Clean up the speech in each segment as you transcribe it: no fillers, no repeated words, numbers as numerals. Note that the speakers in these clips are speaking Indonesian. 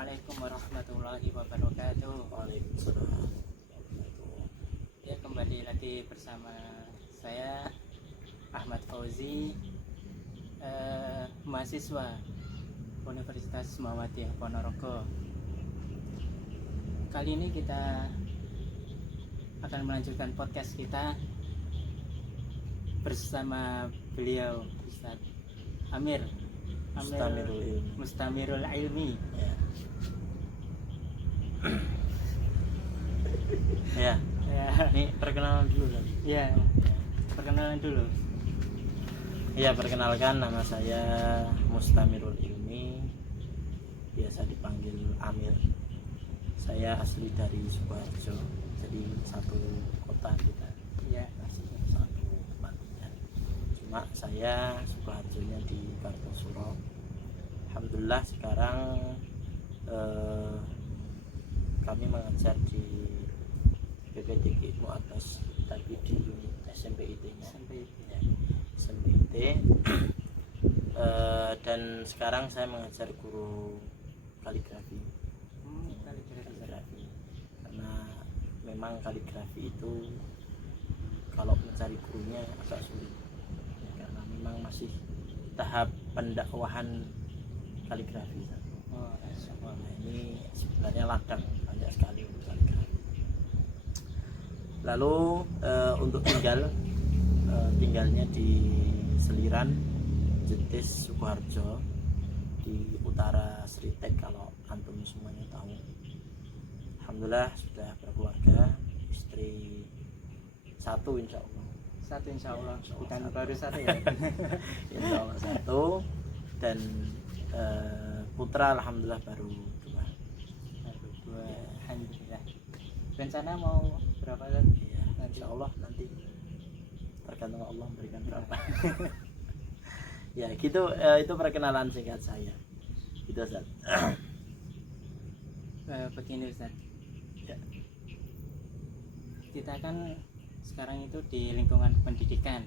Assalamualaikum warahmatullahi wabarakatuh. Waalaikumsalam. Ya, kembali lagi bersama saya Ahmad Fauzi, mahasiswa Universitas Muhammadiyah Ponorogo. Kali ini kita akan melanjutkan podcast kita bersama beliau Ustaz Amir Mustamirul Ilmi. Ya. Ini perkenalan dulu kan? Ya, perkenalan dulu. Ya, perkenalkan, nama saya Mustamirul Ilmi, biasa dipanggil Amir. Saya asli dari Sukoharjo, jadi satu kota kita. Ya, Satu tempatnya. Cuma saya Sukoharjonya di Kartosuro. Alhamdulillah sekarang kami mengajar di PPTG Mu'atas, tapi di unit SMPIT-nya. SMPIT. Dan sekarang saya mengajar guru kaligrafi. Kaligrafi. Karena memang kaligrafi itu kalau mencari gurunya agak sulit. Ya, karena memang masih tahap pendakwahan kaligrafi. Nah, ini sebenarnya ladang banyak sekali untuk kaligrafi. Lalu untuk tinggalnya di Seliran, Jetis, Sukoharjo, di utara Sritek kalau antum semuanya tahu. Alhamdulillah sudah berkeluarga, istri satu insya Allah. Bukan baru satu ya. Insya Allah satu, dan putra alhamdulillah baru dua. Alhamdulillah. Rencana mau berapa kan? Ya, insya Allah nanti tergantung Allah memberikan berapa. Ya gitu, itu perkenalan singkat saya. Gitu Ustaz. Begini Ustaz. Ya. Kita kan sekarang itu di lingkungan pendidikan.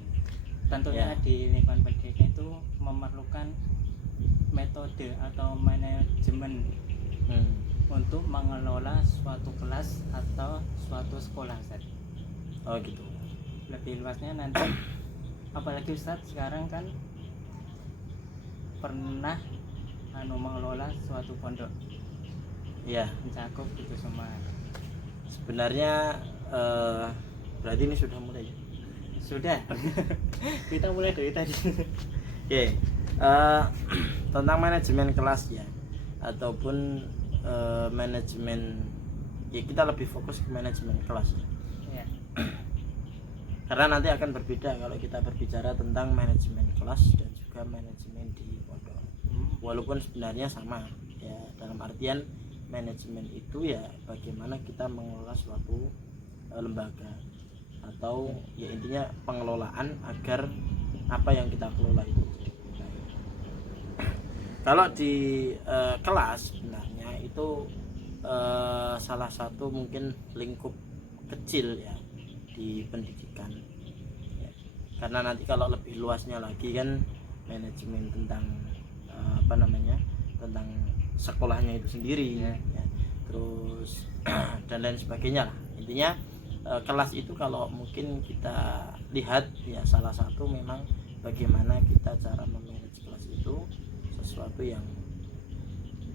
Tentunya Ya. di lingkungan pendidikan itu memerlukan metode atau manajemen untuk mengelola suatu kelas atau suatu sekolah, Ustaz. Oh gitu. Lebih luasnya nanti, apalagi Ustaz sekarang kan pernah mengelola suatu pondok, Ya, mencakup itu semua. sebenarnya berarti ini sudah mulai. Sudah. Kita mulai dari tadi. Oke. Tentang manajemen kelas ya, ataupun manajemen, ya kita lebih fokus ke manajemen kelas ya. Ya. Karena nanti akan berbeda kalau kita berbicara tentang manajemen kelas dan juga manajemen di pondok. Walaupun sebenarnya sama ya, dalam artian manajemen itu ya bagaimana kita mengelola suatu lembaga, atau ya intinya pengelolaan agar apa yang kita kelola itu baik. Kalau di kelas sebenarnya itu salah satu mungkin lingkup kecil ya di pendidikan ya. Karena nanti kalau lebih luasnya lagi kan manajemen tentang tentang sekolahnya itu sendiri ya. Terus dan lain sebagainya lah. Intinya kelas itu kalau mungkin kita lihat ya, salah satu memang bagaimana kita cara memanage kelas itu sesuatu yang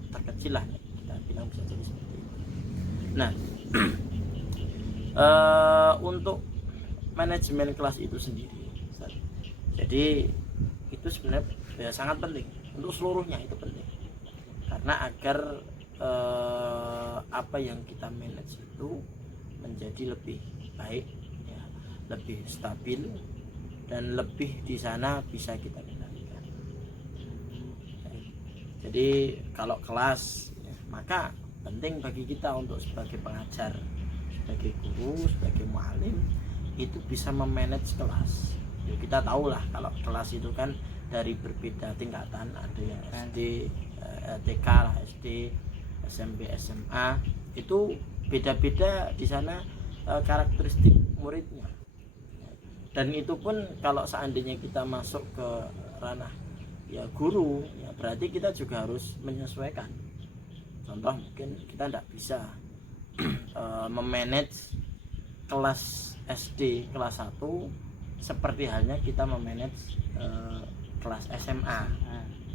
terkecil lah ya, kita bilang bisa jadi seperti itu. Nah untuk manajemen kelas itu sendiri, jadi itu sebenarnya ya sangat penting untuk seluruhnya, itu penting karena agar apa yang kita manage itu menjadi lebih baik ya, lebih stabil dan lebih di sana bisa kita kendalikan. Jadi kalau kelas ya, maka penting bagi kita untuk sebagai pengajar, sebagai guru, sebagai muallim itu bisa memanage kelas. Ya, kita tahu lah kalau kelas itu kan dari berbeda tingkatan, ada yang SD, TK lah, SD, SMP, SMA, itu beda-beda di sana karakteristik muridnya. Dan itu pun kalau seandainya kita masuk ke ranah ya guru, ya berarti kita juga harus menyesuaikan. Contoh mungkin kita tidak bisa memanage kelas SD kelas 1 seperti halnya kita memanage kelas SMA.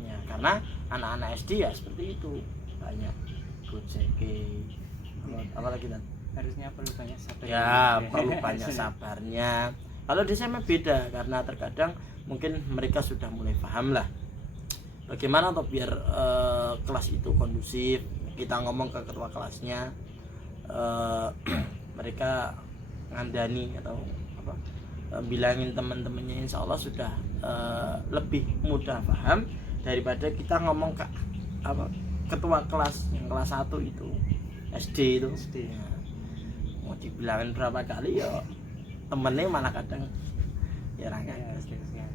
Ya, karena anak-anak SD ya seperti itu, banyak gojeki, apalagi dan harusnya perlu banyak sabar ya perlu banyak sabarnya. Kalau di SMA beda, karena terkadang mungkin mereka sudah mulai paham lah bagaimana untuk biar kelas itu kondusif. Kita ngomong ke ketua kelasnya, mereka ngandani atau apa, bilangin teman-temannya, insya Allah sudah lebih mudah paham daripada kita ngomong ke apa, ketua kelas yang kelas 1 itu SD itu. SD. Ya, mau dibilangin berapa kali ya temennya malah kadang ya rangan. Ya.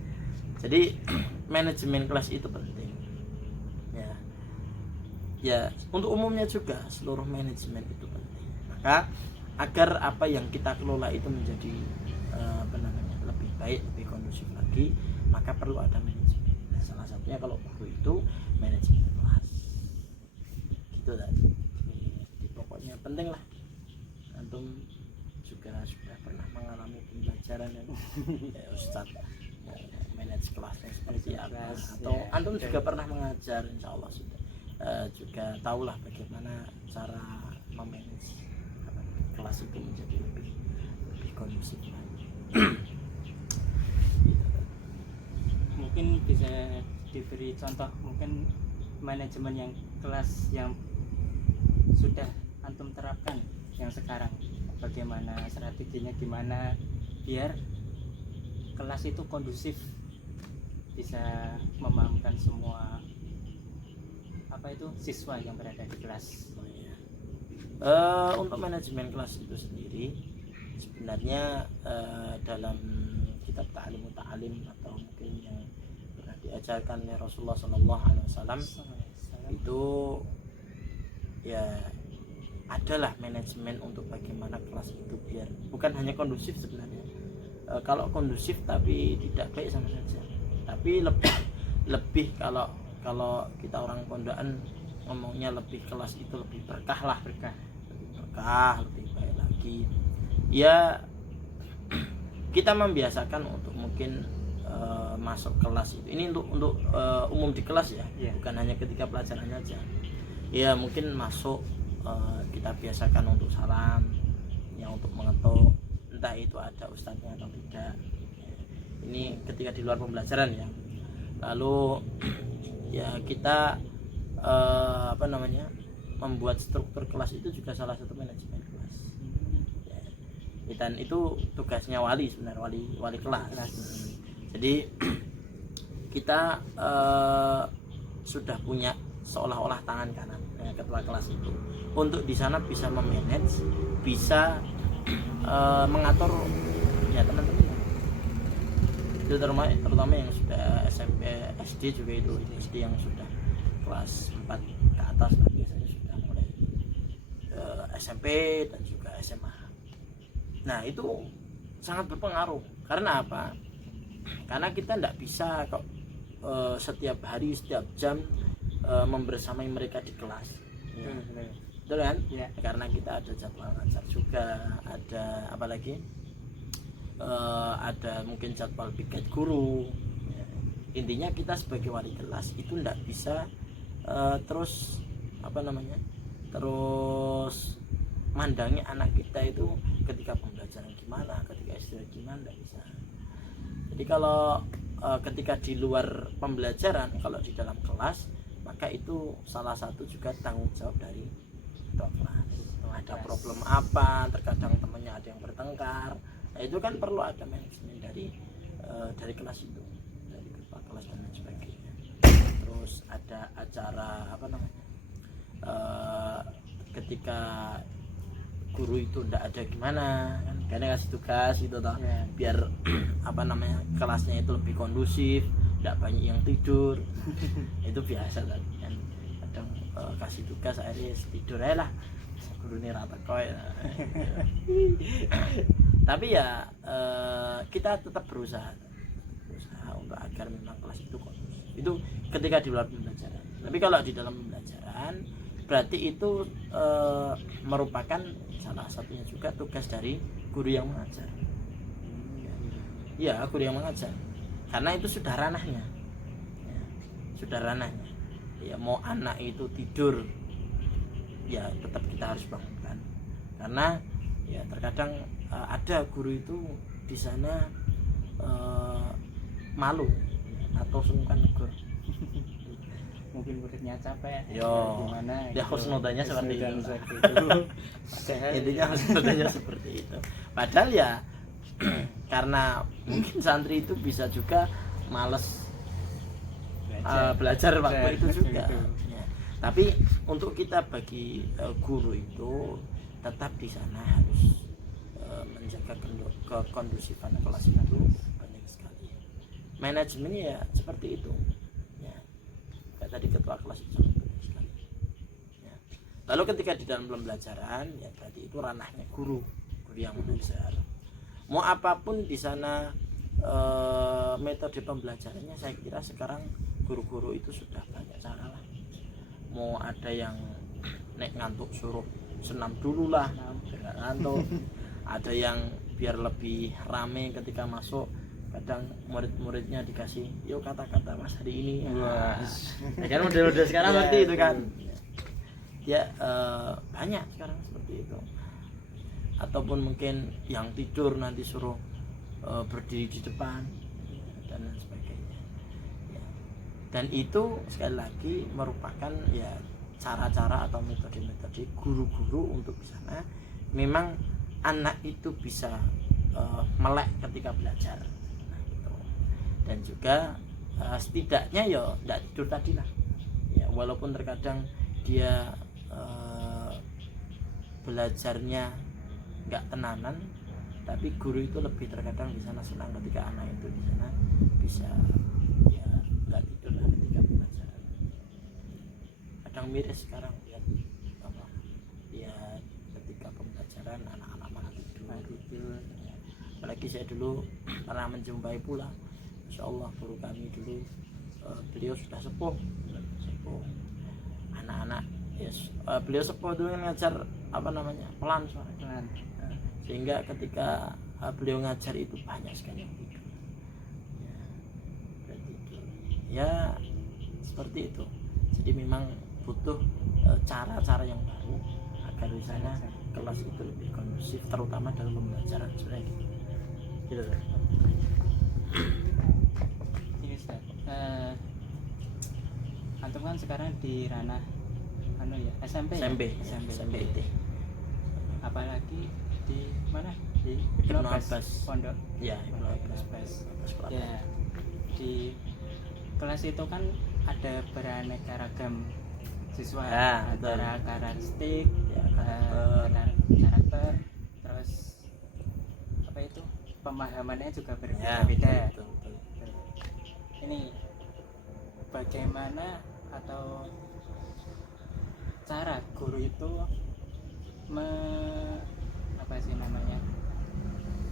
Jadi manajemen kelas itu penting. Ya untuk umumnya juga seluruh manajemen itu penting. Maka agar apa yang kita kelola itu menjadi lebih baik, lebih kondusif lagi, maka perlu ada manajemen. Nah, salah satunya kalau guru itu manajemen kelas. Gitu tadi. Jadi pokoknya penting lah. Antum juga sudah pernah mengalami pembelajaran dan Ustadz manage kelasnya seperti apa, atau ya, antum juga pernah mengajar, insya Allah sudah juga tahulah bagaimana cara memanage kelas itu menjadi lebih kondusif lagi. Mungkin bisa diberi contoh, mungkin manajemen yang kelas yang sudah antum terapkan yang sekarang, bagaimana strateginya, gimana biar kelas itu kondusif, bisa memahamkan semua apa itu siswa yang berada di kelas. Untuk manajemen kelas itu sendiri sebenarnya dalam kitab Ta'lim atau mungkin yang pernah diajarkan oleh Rasulullah SAW itu ya adalah manajemen untuk bagaimana kelas itu biar bukan hanya kondusif sebenarnya. Kalau kondusif tapi tidak baik sama saja, tapi lebih kalau kita orang pondokan ngomongnya lebih kelas itu lebih berkah, lebih baik lagi. Ya kita membiasakan untuk mungkin masuk kelas itu. Ini untuk umum di kelas ya, bukan hanya ketika pelajaran aja. Ya mungkin masuk kita biasakan untuk salam, ya untuk mengetuk, entah itu ada ustadznya atau tidak. Ini ketika di luar pembelajaran ya. Lalu ya kita membuat struktur kelas itu juga salah satu manajemen kelas ya. Dan itu tugasnya wali sebenarnya, wali kelas. Jadi kita sudah punya seolah-olah tangan kanan ketua kelas itu untuk di sana bisa memanage, bisa mengatur ya teman-teman itu, terutama yang sudah SMP, SD juga itu SD yang sudah kelas 4 ke atas lah, biasanya sudah mulai SMP dan juga SMA. Nah itu sangat berpengaruh. Karena apa? Karena kita tidak bisa kok setiap hari, setiap jam membersamai mereka di kelas ya. Betul kan? Ya. Karena kita ada jadwal ngajar juga, ada apalagi ada mungkin jadwal piket guru ya. Intinya kita sebagai wali kelas itu tidak bisa terus mandangi anak kita itu ketika pembelajaran gimana, ketika istirahat gimana, tidak bisa. Jadi kalau ketika di luar pembelajaran, kalau di dalam kelas, maka itu salah satu juga tanggung jawab dari ketua kelas. Ada problem apa, terkadang temannya ada yang bertengkar, nah, itu kan perlu ada manajemen dari kelas itu, dari ketua kelas dan lain sebagainya. Terus ada acara ketika guru itu tidak ada gimana kan, karena kasih tugas itu toh ya. Biar kelasnya itu lebih kondusif, tidak banyak yang tidur. Itu biasa kan, kadang kasih tugas akhirnya tidur aja lah, guru ini rata koy. Tapi ya kita tetap berusaha untuk agar memang kelas itu kondusif. Itu ketika di luar pembelajaran. Tapi kalau di dalam pembelajaran berarti itu merupakan salah satunya juga tugas dari guru yang mengajar. Ya, guru yang mengajar, karena itu sudah ranahnya ya, sudah ranahnya ya. Mau anak itu tidur ya tetap kita harus bangunkan, karena ya terkadang ada guru itu di sana malu atau sungkan negur. Mungkin muridnya capek, Yo, gimana dia husnudanya seperti itu. Padahal Intinya husnudanya seperti itu. Padahal ya karena mungkin santri itu bisa juga males belajar waktu itu juga ya. Tapi untuk kita bagi guru itu tetap di sana harus menjaga kekondusifan kelas itu banyak sekali. Manajemen ya seperti itu ya. Kayak tadi ketua kelas itu sangat penting sekali ya. Lalu ketika di dalam pembelajaran ya berarti itu ranahnya guru yang mengajar. Mau apapun di sana metode pembelajarannya, saya kira sekarang guru-guru itu sudah banyak cara lah. Mau ada yang nek ngantuk suruh senam dulu lah biar ngantuk. Ada yang biar lebih rame ketika masuk, kadang murid-muridnya dikasih yuk kata-kata mas hari ini. Wah, ya kan model-model sekarang seperti itu kan ya. Banyak sekarang seperti itu. Ataupun mungkin yang tidur nanti suruh berdiri di depan dan lain sebagainya ya. Dan itu sekali lagi merupakan ya cara-cara atau metode-metode guru-guru untuk di sana memang anak itu bisa melek ketika belajar. Nah, itu. Dan juga setidaknya ya tidak tidur tadi lah ya, walaupun terkadang dia belajarnya nggak tenanan, tapi guru itu lebih terkadang di sana senang ketika anak itu di sana bisa ya nggak tidur lah ketika pembelajaran. Kadang miris sekarang lihat apa ya ketika pembelajaran anak-anak malah tidur ya. Apalagi saya dulu pernah menjumpai pula, insya Allah guru kami dulu beliau sudah sepuh anak-anak yes. Beliau sepuh dulu ngajar apa namanya pelan suara. Sehingga ketika beliau ngajar itu banyak sekali yang tidur ya, seperti itu. Jadi memang butuh cara-cara yang baru agar di sana kelas itu lebih kondusif, terutama dalam pembelajaran sebenarnya gitu. Ini Ustaz, antum kan sekarang di ranah SMP itu. Apalagi di mana di Ibnu Abbas pondok ya, Ibnu Abbas ya. Di kelas itu kan ada beraneka ragam siswa ya, antara karakteristik ya, karakter terus apa itu pemahamannya juga berbeda-beda. Betul. Ini bagaimana atau cara guru itu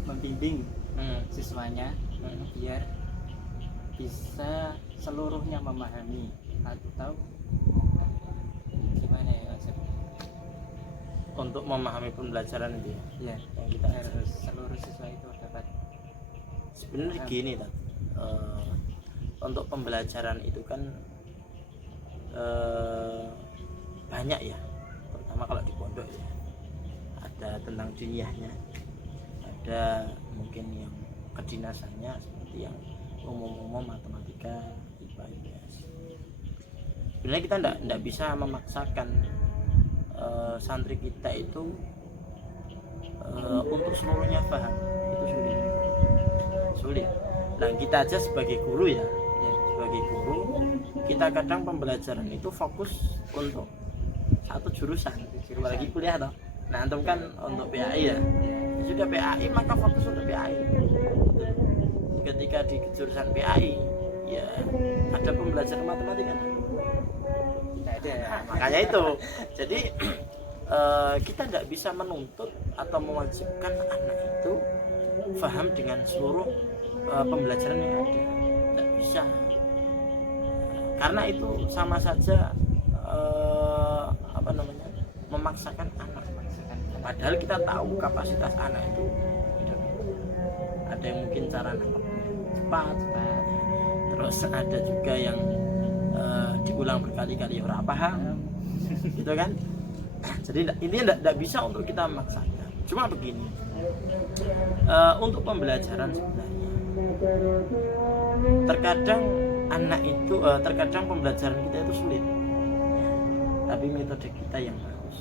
membimbing siswanya biar bisa seluruhnya memahami, atau gimana ya maksudnya? Untuk memahami pembelajaran itu ya yang kita harus seluruh siswa itu dapat. Sebenarnya gini untuk pembelajaran itu kan banyak ya, terutama kalau di pondok ya, ada tentang dunianya, ada mungkin yang kedinasannya seperti yang umum-umum matematika, IPA, IPS. Sebenarnya kita tidak bisa memaksakan santri kita itu untuk seluruhnya paham, itu sulit. Dan kita aja sebagai guru ya, sebagai guru kita kadang pembelajaran itu fokus untuk satu jurusan, apalagi kuliah toh. Nah antum kan untuk PAI ya, sudah PAI maka fokus untuk PAI. Ketika di jurusan PAI ya ada pembelajaran matematika, makanya itu. Jadi kita tidak bisa menuntut atau mewajibkan anak itu paham dengan seluruh pembelajaran yang ada, tidak bisa, karena itu sama saja memaksakan anak. Memaksakan. Padahal kita tahu kapasitas anak itu beda-beda. Ada yang mungkin cara nangkepnya cepat, terus ada juga yang diulang berkali-kali ora paham, gitu kan. Jadi intinya tidak bisa untuk kita memaksakan. Cuma begini, untuk pembelajaran sebenarnya terkadang anak itu terkadang pembelajaran kita itu sulit, tapi metode kita yang bagus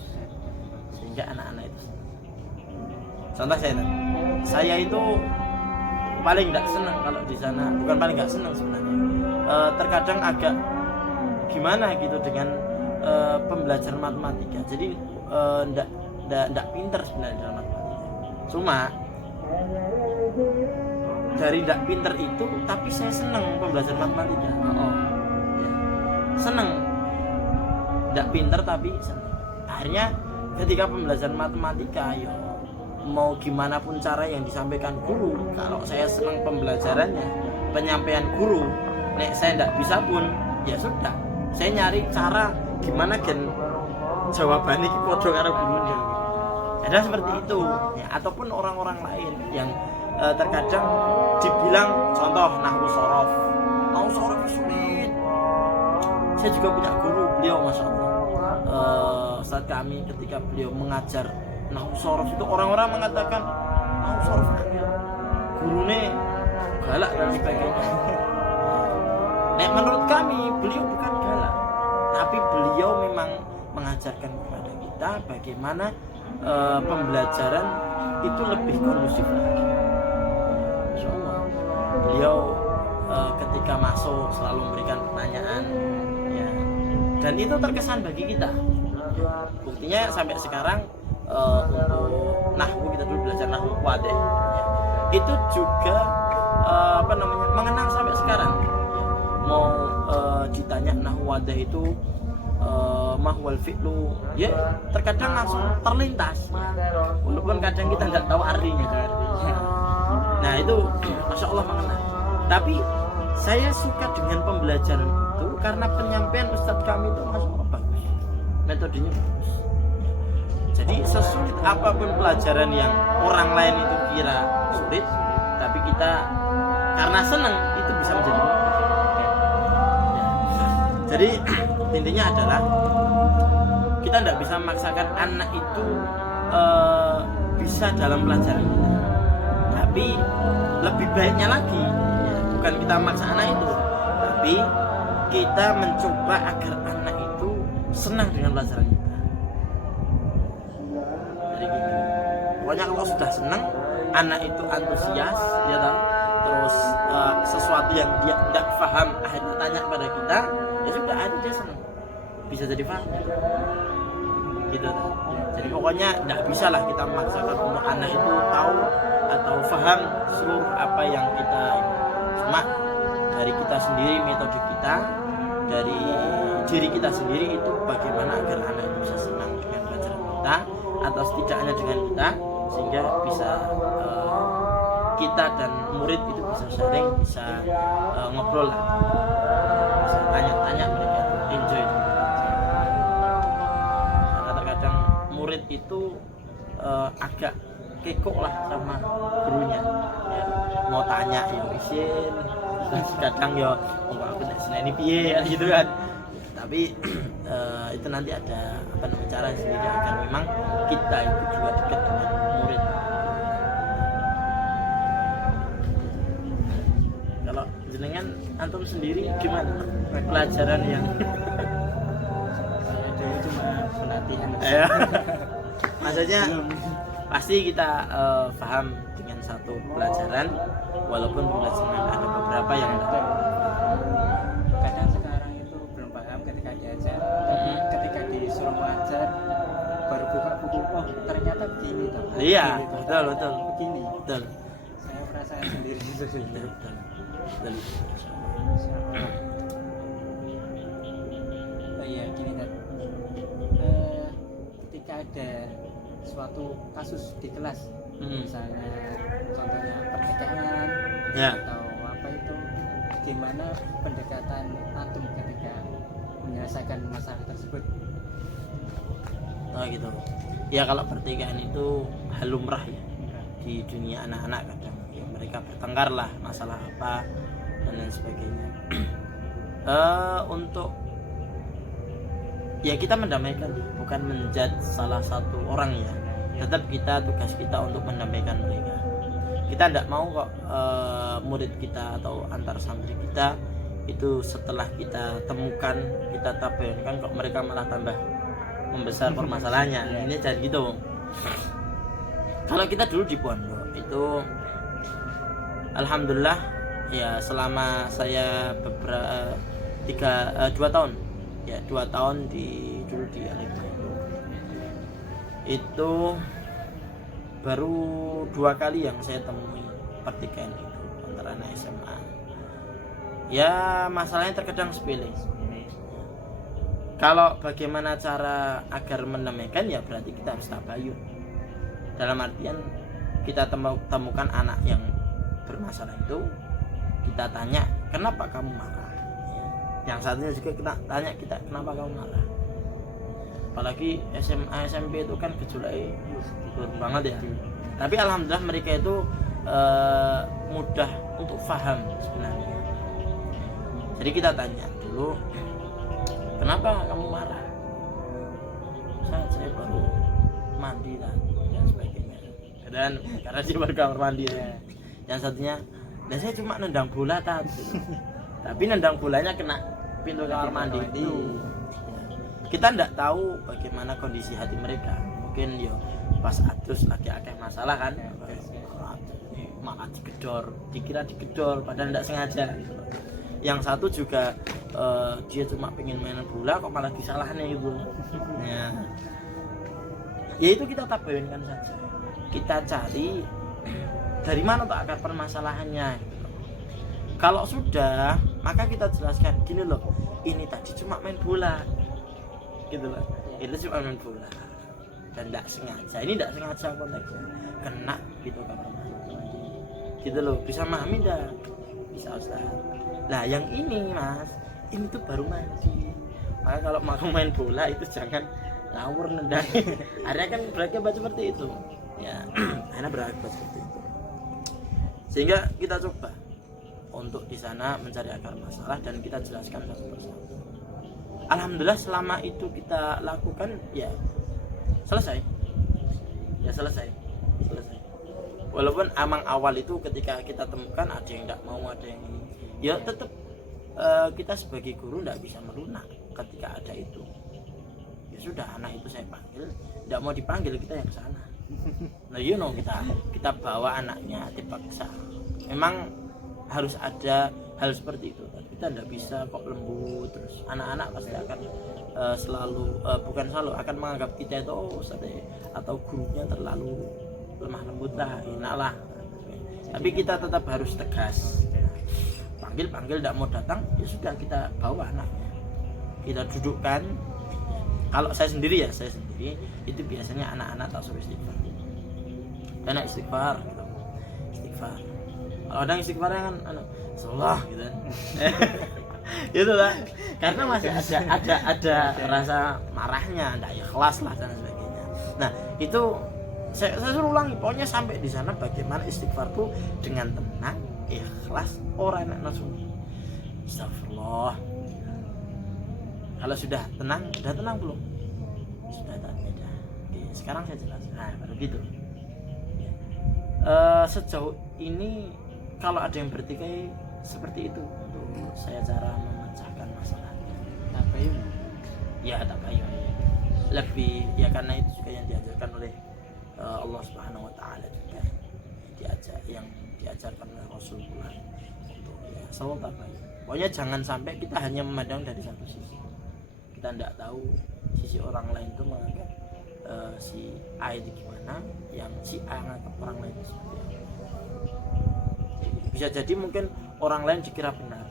sehingga anak-anak itu senang. Contoh saya itu paling tidak senang kalau di sana, bukan paling nggak senang sebenarnya, terkadang agak gimana gitu dengan pembelajaran matematika. Jadi ndak pinter sebenarnya dalam matematika. Cuma dari ndak pinter itu, tapi saya senang pembelajaran matematika. Ya. Senang. Ndak pinter tapi senang. Akhirnya ketika pembelajaran matematika, yo mau gimana pun cara yang disampaikan guru, kalau saya senang pembelajarannya, penyampaian guru, nek saya ndak bisa pun, ya sudah. Saya nyari cara gimana gen jawabannya ki padha karo gurunya. Ada seperti itu ya, ataupun orang-orang lain yang terkadang dibilang contoh nahwu sorof sulit. Saya juga punya guru, beliau masya Allah, saat kami ketika beliau mengajar nahwu sorof itu orang-orang mengatakan nahwu sorof gurunya galak dan sebagainya. Nah, menurut kami beliau bukan galak, tapi beliau memang mengajarkan kepada kita bagaimana pembelajaran itu lebih kondusif lagi. Insya Allah beliau ketika masuk selalu memberikan pertanyaan ya, dan itu terkesan bagi kita. Buktinya sampai sekarang untuk nahwu, kita dulu belajar nahwu wadih ya, itu juga mengenang sampai sekarang ya. Mau ditanya nahwu wadih itu mahwal fi'lu ya, terkadang langsung terlintas walaupun kadang kita nggak tahu artinya. Nah itu masya Allah mengenang. Tapi saya suka dengan pembelajaran itu karena penyampaian ustadz kami itu masya Allah bagus, metodenya bagus. Jadi sesulit apapun pelajaran yang orang lain itu kira sulit, tapi kita karena senang itu bisa menjadi mudah. Jadi intinya adalah kita tidak bisa memaksakan anak itu bisa dalam pelajaran kita. Tapi lebih baiknya lagi ya, bukan kita memaksa anak itu, tapi kita mencoba agar anak itu senang dengan pelajaran kita. Jadi gitu. Pokoknya kalau sudah senang, anak itu antusias, ya tahu. Terus sesuatu yang dia tidak paham akhirnya tanya kepada kita, ya sudah, akhirnya dia senang, bisa jadi paham gitu. Jadi pokoknya tidak bisa lah kita memaksakan untuk anak itu tahu atau paham seluruh apa yang kita, cuma dari kita sendiri, metode kita, dari diri kita sendiri itu bagaimana agar anak itu bisa senang dengan pelajaran kita, atau setidaknya dengan kita, sehingga bisa kita dan murid itu bisa sharing, bisa ngobrol lah, bisa tanya-tanya, mereka enjoy. Karena terkadang murid itu agak kekok lah sama gurunya ya, mau tanya ya izin, kadang ya enggak aku nek seneni piye gitu kan. Tapi itu nanti ada cara sendiri agar memang kita itu juga dekat dengan murid. Kalau jenengan antum sendiri gimana pelajaran yang Saya dulu cuma pelatihan. ya maksudnya pasti kita paham dengan satu pelajaran, walaupun pelajaran ada beberapa yang tidak. Kadang sekarang itu belum paham ketika diajar, ketika disuruh mengajar baru buka buku, oh ternyata begini toh. Iya, Begini toh. betul. Begini. Betul. Saya merasakan sendiri itu. Betul. Oh iya, gini kan. Ketika ada suatu kasus di kelas, misalnya contohnya pernikahan Ya. atau apa itu, gimana pendekatan antum ketika menyelesaikan masalah tersebut? gitu. Ya kalau pertikaian itu hal lumrah ya di dunia anak-anak, kadang ya, mereka bertengkar lah masalah apa dan lain sebagainya. Untuk ya kita mendamaikan, bukan menjudge salah satu orang ya. Tetap tugas kita untuk mendamaikan mereka. Kita tidak mau kok murid kita atau antar santri kita itu setelah kita temukan, kita tabayunkan kok mereka malah tambah membesar permasalahannya. Ini jadi gitu. Kalau kita dulu di pondok itu alhamdulillah ya, selama saya beberapa 2 tahun ya, 2 tahun dulu di Alimah itu baru 2 kali yang saya temui pertikaian itu antara anak SMA. Ya masalahnya terkadang sepele. Kalau bagaimana cara agar mendamaikan, ya berarti kita harus tabayun. Dalam artian kita temukan anak yang bermasalah itu, kita tanya kenapa kamu marah. Yang satunya juga kita tanya kita kenapa kamu marah. Apalagi SMA SMP itu kan gejolaknya banget ya. Tapi alhamdulillah mereka itu mudah untuk paham sebenarnya. Jadi kita tanya dulu, kenapa kamu marah? Saya baru mandi dan sebagainya. Dan karena dia baru kamar mandi ya. Yang satunya, dan saya cuma nendang bola tadi. Tapi nendang bolanya kena pintu kamar mandi itu. Kita tidak tahu bagaimana kondisi hati mereka. Mungkin yo pas adus lagi akeh masalah kan, malah digedor, dikira digedor padahal tidak sengaja. Yang satu juga dia cuma pengen main bola kok malah disalahannya gitu. Ya itu kita tabayunkan saja. Kita cari dari mana tuh akar permasalahannya. Kalau sudah, maka kita jelaskan gini loh, ini tadi cuma main bola gitu loh, itu cuma main bola dan tidak sengaja, ini tidak sengaja konteksnya, kena gitu kamar mandi gitu loh. Bisa memahami dah? Bisa Ustaz. Nah yang ini mas, ini tuh baru mandi, maka kalau mau main bola itu jangan ngawur nendang. Akhirnya kan berakibat seperti itu ya, akhirnya berakibat seperti itu. Sehingga kita coba untuk di sana mencari akar masalah dan kita jelaskan satu persatu. Alhamdulillah selama itu kita lakukan ya selesai. Walaupun amang awal itu ketika kita temukan ada yang tidak mau, ada yang ini, ya tetap kita sebagai guru tidak bisa melunak ketika ada itu. Ya sudah, anak itu saya panggil, tidak mau dipanggil kita yang sana. Nah kita bawa anaknya dipaksa. Memang harus ada hal seperti itu. Kita tidak bisa kok lembut terus. Anak-anak pasti akan akan menganggap kita itu atau gurunya terlalu lemah lembut lah, enak lah. Tapi kita tetap harus tegas. Panggil tidak mau datang, ya sudah kita bawa anaknya. Kita dudukkan. Kalau saya sendiri itu biasanya anak-anak tak suruh istighfar. Anak istighfar gitu. Istighfar. Kalau ada istighfarnya kan salah gitu. Itu lah. Karena masih ada rasa marahnya, tidak ikhlas lah dan sebagainya. Nah, itu saya suruh ulangi, pokoknya sampai di sana bagaimana istighfar itu dengan tenang, ikhlas, orang enak langsung. Astagfirullah. Kalau sudah tenang belum? Sudah tidak. Oke, sekarang saya jelaskan. Nah, baru gitu. Sejauh ini kalau ada yang bertikai seperti itu untuk saya cara memecahkan masalahnya. Tabayun. Ya tabayun. Lebih ya karena itu juga yang diajarkan oleh Allah Subhanahu Wa Taala juga yang diajarkan oleh Rasulullah untuk ya selalu tabayun. Pokoknya jangan sampai kita hanya memandang dari satu sisi. Kita tidak tahu sisi orang lain itu menganggap si A itu gimana, yang si A menganggap orang lain seperti apa. Bisa jadi mungkin orang lain dikira benar,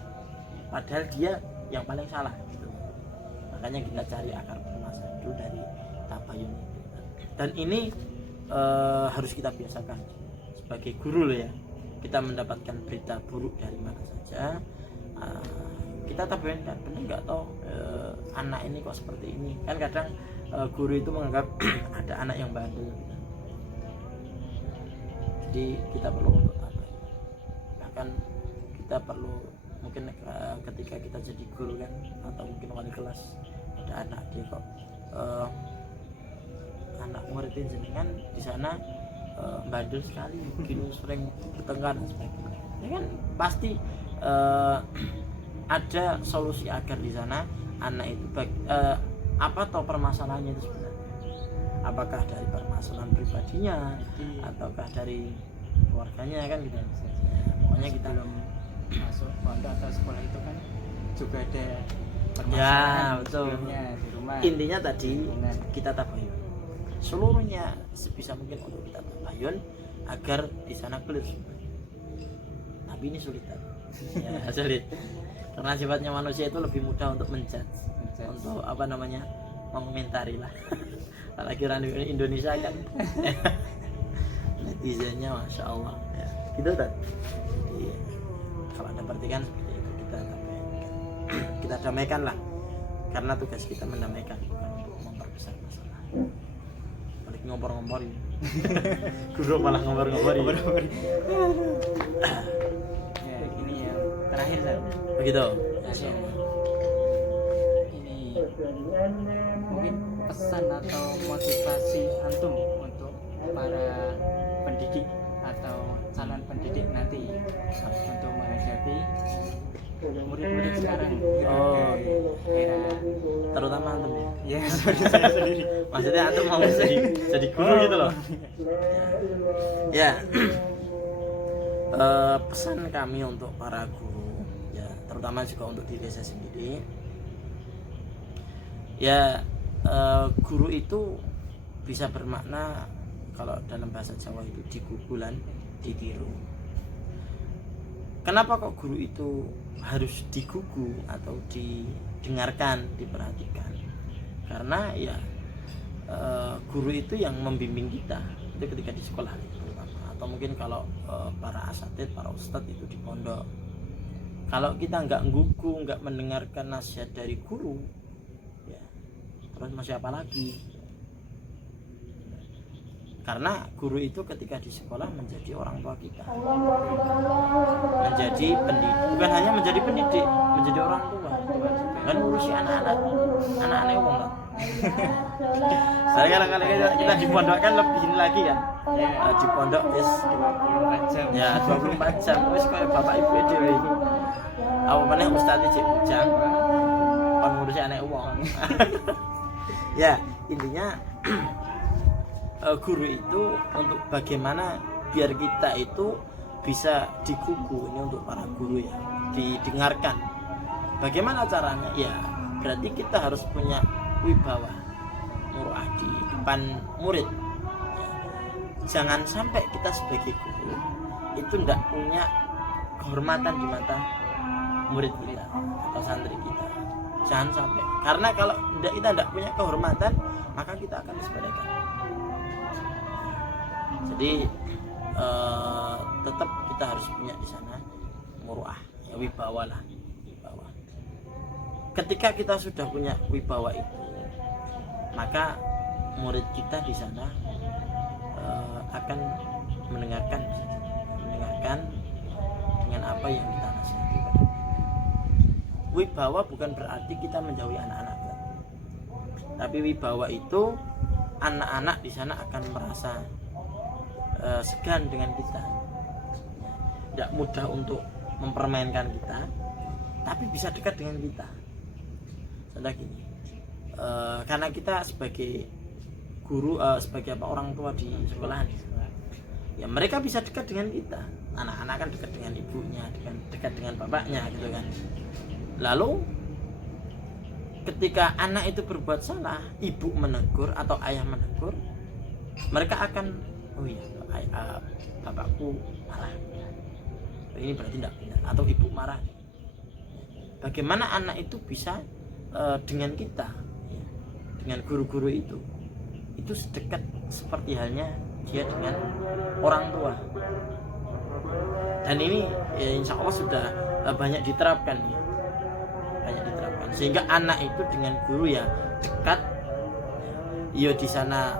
padahal dia yang paling salah gitu. Makanya kita cari akar permasalahan dulu dari tabayun itu. Dan ini harus kita biasakan sebagai guru loh ya. Kita mendapatkan berita buruk dari mana saja, kita tabayunkan, benar nggak toh anak ini kok seperti ini. Kan kadang guru itu menganggap ada anak yang bandel, jadi kita perlu untuk tabayun. Bahkan kita perlu mungkin ketika kita jadi guru kan, atau mungkin wali kelas, ada anak dia kok anak muridin jenengan di sana bandel sekali, mungkin sering bertengkar dan sebagainya. Ya kan pasti ada solusi agar di sana anak itu apa toh permasalahannya itu sebenarnya, apakah dari permasalahan pribadinya ataukah dari keluarganya kan gitu. Pokoknya kita belum masuk pondok atau sekolah itu kan juga ada ya permasalahan betul. sebelumnya di rumah. Intinya tadi kita tabayun seluruhnya sebisa mungkin untuk kita tabayun agar di sana clear. Tapi ini sulit kan? Ya, sulit karena sifatnya manusia itu lebih mudah untuk menjudge, untuk apa namanya, mengomentari lah. Apalagi orang Indonesia kan netizennya masya Allah ya, gitu kan. Jadi, kalau ada pertikan seperti itu kita damaikan. Kita damaikan lah, karena tugas kita mendamaikan, bukan untuk memperbesar masalah. Balik ngompor-ngompori guru malah ngompor-ngompori. Ya ini yang terakhir Zat. Begitu. Ya, ini mungkin pesan atau motivasi antum untuk para pendidik atau calon pendidik nanti untuk menghadapi murid-murid sekarang gitu. Oh, Era terutama antum ya. ya saya sendiri. Maksudnya antum mau jadi guru gitu loh. Ya. Pesan kami untuk para guru ya, terutama juga untuk diri saya sendiri ya, guru itu bisa bermakna, kalau dalam bahasa Jawa itu digugulan, ditiru. Kenapa kok guru itu harus digugu atau didengarkan, diperhatikan? Karena ya guru itu yang membimbing kita itu ketika di sekolah itu, atau mungkin kalau para asatid, para ustadz itu di pondok. Kalau kita nggak nggugu, nggak mendengarkan nasihat dari guru, ya terus masih apa lagi? Karena guru itu ketika di sekolah menjadi orang tua kita, menjadi pendidik, bukan hanya menjadi pendidik, menjadi orang tua, kan ngurusi anak-anak wong kan. Saya kalau kita di pondok kan lebih ini lagi ya. Di pondok is 24 jam. ya 24 jam wis kayak bapak ibu dhewe iki. Apa meneh ustaz cek bujang kon ngurusi anak wong. Ya, intinya guru itu untuk bagaimana biar kita itu bisa digugu, ini untuk para guru ya, didengarkan. Bagaimana caranya? Ya, berarti kita harus punya wibawa, muruah di depan murid. Jangan sampai kita sebagai guru itu tidak punya kehormatan di mata murid kita atau santri kita. Jangan sampai, karena kalau kita tidak punya kehormatan, maka kita akan disepelekan. Jadi tetap kita harus punya di sana muruah, ya, wibawa lah, wibawa. Ketika kita sudah punya wibawa itu, maka murid kita di sana akan mendengarkan dengan apa yang kita nasihati. Wibawa bukan berarti kita menjauhi anak-anak, tapi wibawa itu anak-anak di sana akan merasa segan dengan kita, tidak mudah untuk mempermainkan kita, tapi bisa dekat dengan kita. Contoh gini, karena kita sebagai guru, sebagai orang tua di sekolahan, ya mereka bisa dekat dengan kita. Anak-anak kan dekat dengan ibunya, dekat dengan bapaknya gitu kan. Lalu ketika anak itu berbuat salah, ibu menegur atau ayah menegur, mereka akan, oh iya, bapakku marah, ini berarti tidak benar, atau ibu marah. Bagaimana anak itu bisa dengan kita, dengan guru-guru itu sedekat seperti halnya dia dengan orang tua. Dan ini ya, insya Allah sudah banyak diterapkan ya. sehingga anak itu dengan guru ya dekat, ya di sana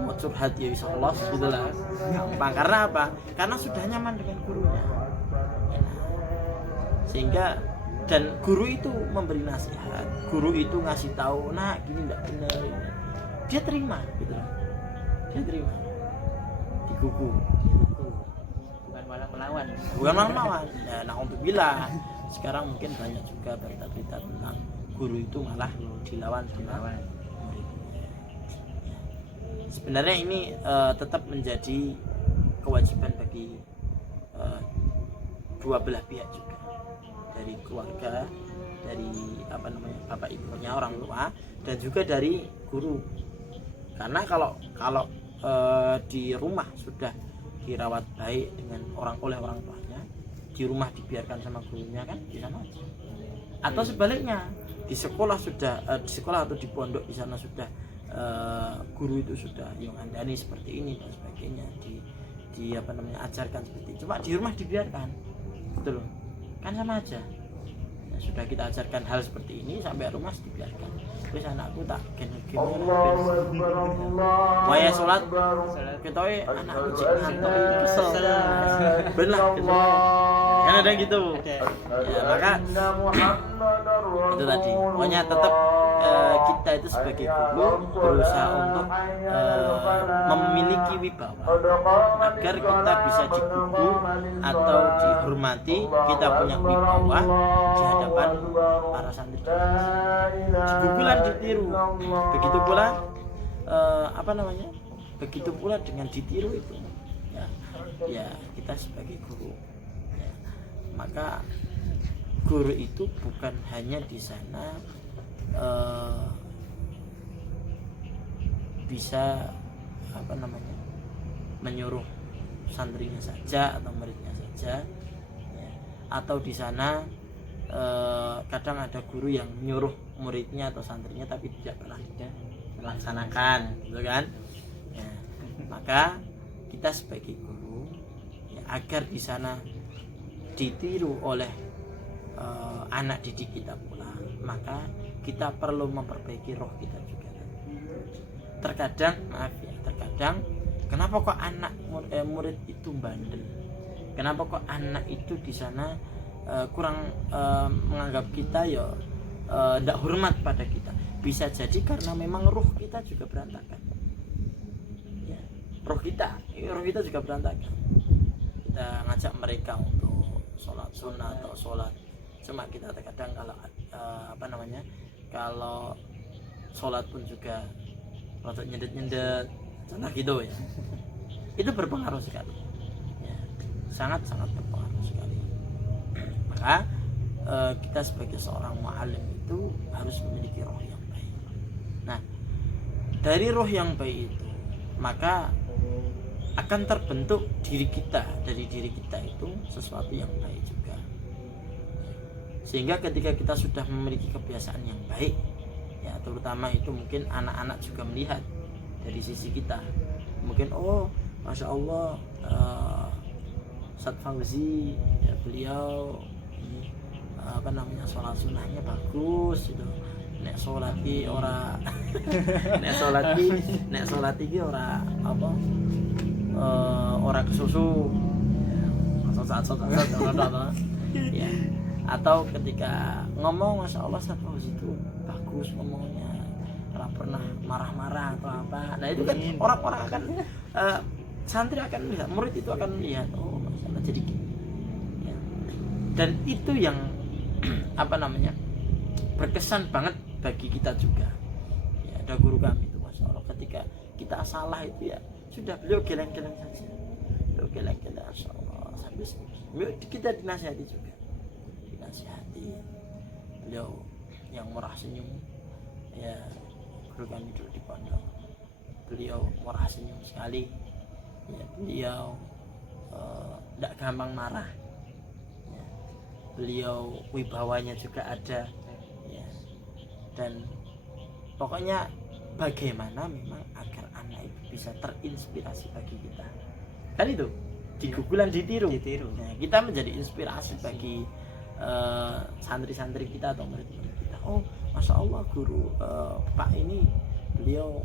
mau curhat ya insya Allah gitu lah, gampang. Karena apa? Karena sudah nyaman dengan gurunya. Sehingga dan guru itu memberi nasihat, guru itu ngasih tahu, nah gini tidak benar ini. Dia terima gitu loh. Dia terima. Digugu. Bukan malah melawan. Bukan malah melawan. Nah untuk bila sekarang mungkin banyak juga berita-berita tentang guru itu malah dilawan sama muridnya. Sebenarnya ini tetap menjadi kewajiban bagi dua belah pihak juga, dari keluarga, dari bapak ibunya orang tua, dan juga dari guru. Karena kalau di rumah sudah dirawat baik oleh orang tuanya, di rumah dibiarkan sama gurunya kan di sana aja. Atau sebaliknya di sekolah atau di pondok di sana sudah guru itu sudah yang andani seperti ini dan sebagainya, ajarkan seperti itu. Cuma di rumah dibiarkan, betul loh, kan sama aja. Ya, sudah kita ajarkan hal seperti ini sampai rumah dibiarkan. Terus anakku tak gini-gini waya sholat kita anakku ngantuk kesel benar gitu kan, ada gitu ya. Maka itu tadi, pokoknya tetap kita itu sebagai guru berusaha untuk memiliki wibawa agar kita bisa digugu atau dihormati, kita punya wibawa di hadapan para santri. Digugulan ditiru, begitu pula begitu pula dengan ditiru itu ya kita sebagai guru ya. Maka guru itu bukan hanya di sana bisa menyuruh santrinya saja atau muridnya saja ya. Atau di sana kadang ada guru yang menyuruh muridnya atau santrinya tapi tidak pernah melaksanakan gitu kan ya. Maka kita sebagai guru ya, agar di sana ditiru oleh anak didik kita pula, maka kita perlu memperbaiki roh kita juga. Terkadang kenapa kok anak murid itu bandel, kenapa kok anak itu di sana kurang menganggap kita ya tidak hormat pada kita. Bisa jadi karena memang roh kita juga berantakan ya. Roh kita juga berantakan. Kita ngajak mereka untuk sholat sunnah atau sholat, cuma kita terkadang kalau sholat pun juga rotok nyedet contoh gitu ya. Itu berpengaruh sekali ya. Sangat berpengaruh sekali. Maka kita sebagai seorang mu'alim itu harus memiliki roh yang baik. Nah, dari roh yang baik itu maka akan terbentuk dari diri kita itu sesuatu yang baik juga. Sehingga ketika kita sudah memiliki kebiasaan yang baik ya, terutama itu mungkin anak-anak juga melihat dari sisi kita. Mungkin Masya Allah Ustaz Fauzi ya, beliau sholat sunnahnya bagus gitu. Nek sholat iki ora ora kesusu ya. Atau ketika ngomong Masya Allah Ustaz Fauzi itu bagus ngomongnya, ora pernah marah-marah atau apa. Nah itu kan orang-orang akan santri akan melihat, murid itu akan melihat, Masya Allah jadi gini ya. Dan itu yang berkesan banget bagi kita juga ya. Ada guru kami itu Masya Allah, ketika kita salah itu ya sudah, beliau geleng-geleng saja, Masya Allah, sambil kita dinasihati juga, beliau yang murah senyum ya. Guru kami dulu di pondok, beliau murah senyum sekali ya. Beliau tidak gampang marah ya. Beliau wibawanya juga ada ya. Dan pokoknya bagaimana memang agar anak itu bisa terinspirasi bagi kita, kan itu digugulan ditiru. Nah, kita menjadi inspirasi bagi santri-santri kita atau murid-murid kita. oh masya Allah guru Pak ini beliau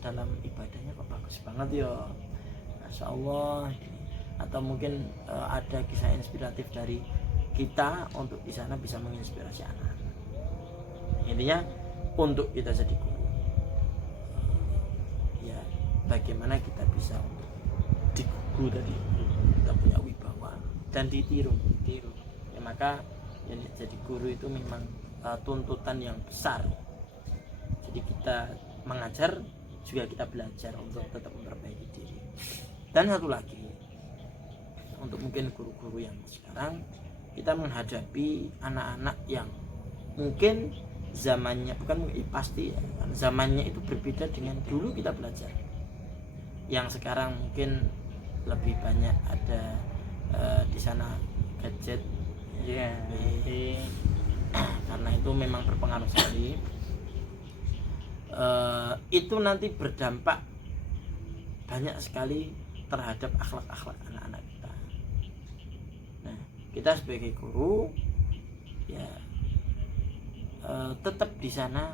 dalam ibadahnya kok bagus banget ya, masya Allah. Atau mungkin ada kisah inspiratif dari kita untuk di sana bisa menginspirasi anak-anak. Intinya untuk kita jadi guru, ya bagaimana kita bisa untuk digugu tadi, kita punya wibawa dan ditiru. Ya, maka yang jadi guru itu memang tuntutan yang besar. Jadi kita mengajar juga kita belajar untuk tetap memperbaiki diri. Dan satu lagi, untuk mungkin guru-guru yang sekarang, kita menghadapi anak-anak yang mungkin zamannya pasti ya, zamannya itu berbeda dengan dulu kita belajar. Yang sekarang mungkin lebih banyak ada di sana gadget, ya, karena itu memang berpengaruh sekali. Itu nanti berdampak banyak sekali terhadap akhlak-akhlak anak-anak kita. Nah, kita sebagai guru ya tetap di sana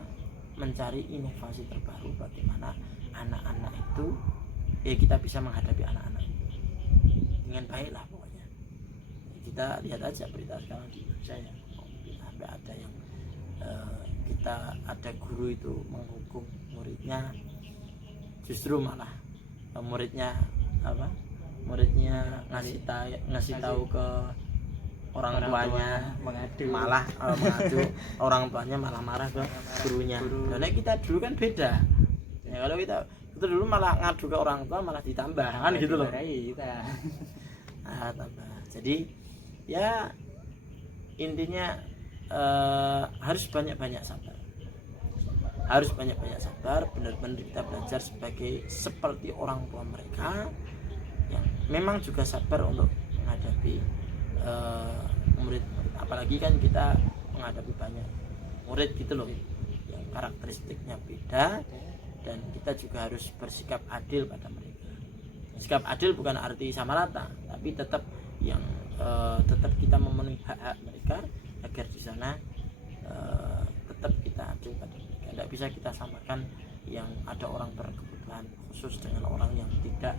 mencari inovasi terbaru bagaimana anak-anak itu ya kita bisa menghadapi anak-anak itu dengan baik lah pokoknya. Kita lihat aja berita sekarang di Indonesia ya, sampai ada yang kita ada guru itu menghukum muridnya, justru malah muridnya ngasih tahu ke orang tuanya, malah mengadu, orang tuanya malah marah ke gurunya. Karena kita dulu kan beda ya, kalau kita dulu malah ngadu ke orang tua malah ditambah kan gitu loh tambah. Jadi ya intinya harus banyak-banyak sabar, benar-benar kita belajar seperti orang tua mereka yang memang juga sabar untuk menghadapi murid, apalagi kan kita menghadapi banyak murid gitu loh yang karakteristiknya beda, dan kita juga harus bersikap adil pada mereka. Sikap adil bukan arti sama rata, tapi tetap tetap kita memenuhi hak-hak mereka agar di sana tetap kita adil pada mereka. Tidak bisa kita samakan yang ada orang berkebutuhan khusus dengan orang yang tidak,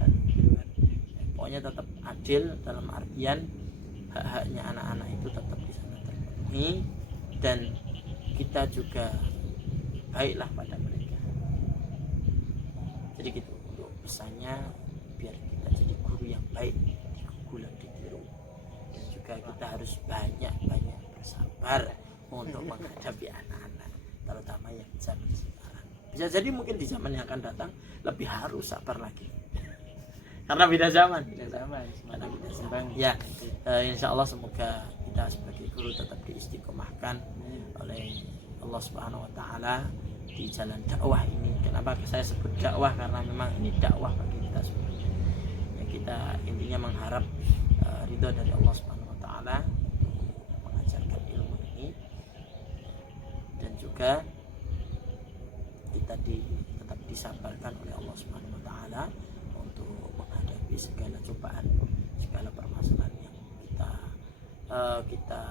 dan gitu kan. Pokoknya tetap adil dalam artian hak-haknya anak-anak itu tetap di sana terpenuhi, dan kita juga baiklah pada mereka. Jadi gitu untuk pesannya, biar kita jadi guru yang baik, digugu ditiru, dan juga kita harus banyak bersabar untuk menghadapi anak-anak, terutama yang zaman sekarang. Bisa jadi mungkin di zaman yang akan datang lebih harus sabar lagi. Karena beda zaman. Ya, insya Allah semoga kita sebagai guru tetap diistiqomahkan oleh Allah Subhanahu Wa Taala di jalan dakwah ini. Kenapa saya sebut dakwah? Karena memang ini dakwah bagi kita semuanya. Ya, kita intinya mengharap ridho dari Allah Subhanahu Wa Taala untuk mengajarkan ilmu ini, dan juga kita tetap disabarkan oleh Allah Subhanahu Wa Taala untuk menghadapi segala cobaan, segala permasalahan yang kita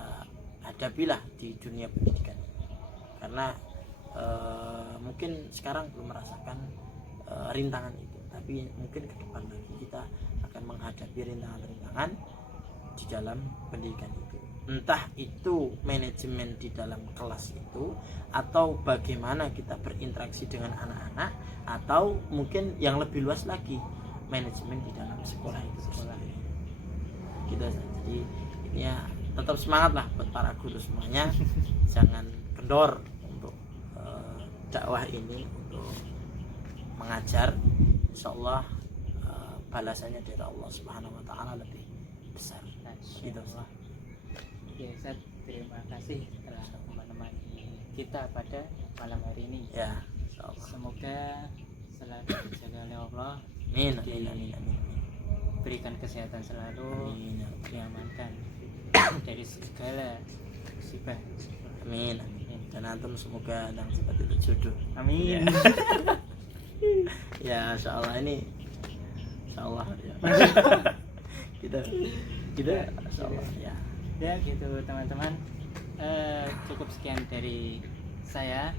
hadapilah di dunia pendidikan. Karena mungkin sekarang belum merasakan rintangan itu, tapi mungkin ke depan lagi kita akan menghadapi rintangan-rintangan di dalam pendidikan itu. Entah itu manajemen di dalam kelas itu, atau bagaimana kita berinteraksi dengan anak-anak, atau mungkin yang lebih luas lagi manajemen di dalam sekolah itu sendiri. Gitu. Jadi ya tetap semangat lah buat para guru semuanya. Jangan kendor untuk dakwah ini, untuk mengajar. Insyaallah balasannya dari Allah Subhanahu Wa Taala lebih besar. Gitu. Ya, Ustaz, terima kasih telah menemani kita pada malam hari ini. Ya, insyaallah. Semoga selalu dijaga oleh Allah. Amin. Berikan kesehatan selalu, diamankan dari segala musibah. Amin. Dan antum semoga yang seperti itu jodoh. Amin. Ya, insyaallah ini insyaallah ya. kita insyaallah ya. Ya gitu teman-teman, cukup sekian dari saya.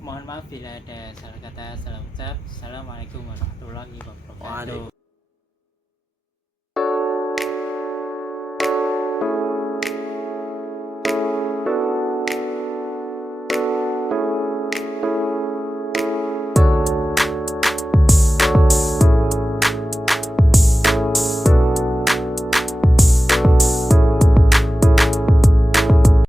Mohon maaf bila ada salah kata, salah ucap. Assalamualaikum warahmatullahi wabarakatuh. Waduh.